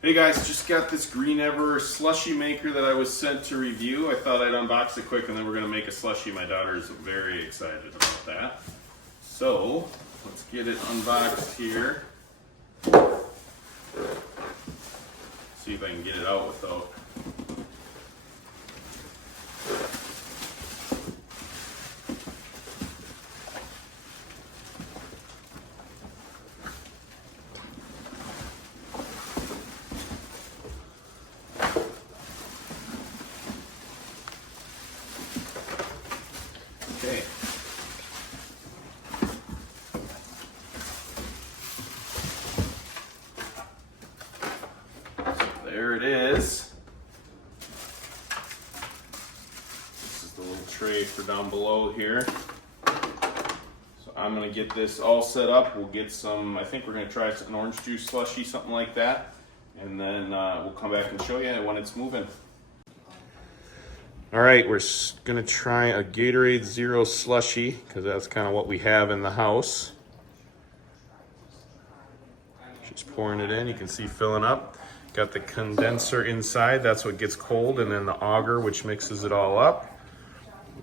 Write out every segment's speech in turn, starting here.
Hey guys, just got this GreenEver Slushie maker that I was sent to review. I thought I'd unbox it quick and then we're going to make a slushie. My daughter is very excited about that. So, let's get it unboxed here. See if I can get it out without... Okay. There it is. This is the little tray for down below here. So I'm going to get this all set up. We'll get some, I think we're going to try an orange juice slushie, something like that. And then we'll come back and show you when it's moving. All right, we're gonna try a Gatorade Zero slushie because that's kind of what we have in the house. Just pouring it in, you can see filling up. Got the condenser inside, that's what gets cold, and then the auger which mixes it all up.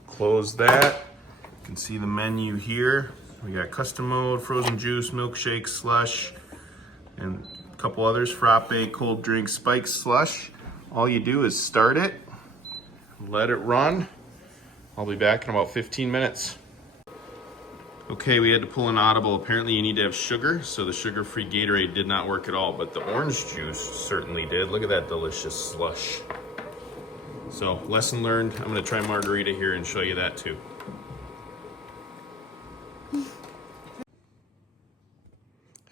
Close that. You can see the menu here. We got custom mode, frozen juice, milkshake, slush, and a couple others, frappe, cold drink, spiked slush. All you do is start it. Let it run. I'll be back in about 15 minutes. Okay, we had to pull an audible. Apparently you need to have sugar, so the sugar-free Gatorade did not work at all, but the orange juice certainly did. Look at that delicious slush. So, lesson learned. I'm gonna try margarita here and show you that too.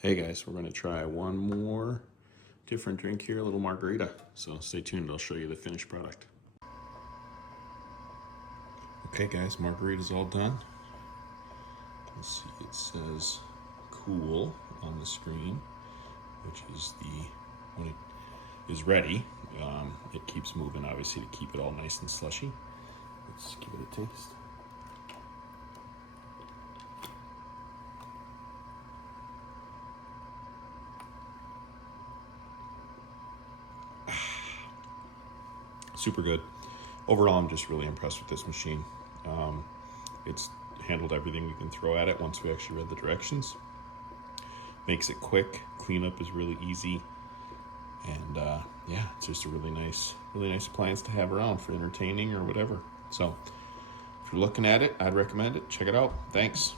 Hey guys, we're gonna try one more different drink here, a little margarita. So stay tuned, I'll show you the finished product. Okay guys, margarita's all done. You can see it says cool on the screen, which is when it is ready. It keeps moving obviously to keep it all nice and slushy. Let's give it a taste. Super good. Overall, I'm just really impressed with this machine. It's handled everything we can throw at it once we actually read the directions. Makes it quick. Cleanup is really easy. And yeah, it's just a really nice appliance to have around for entertaining or whatever. So if you're looking at it, I'd recommend it. Check it out. Thanks.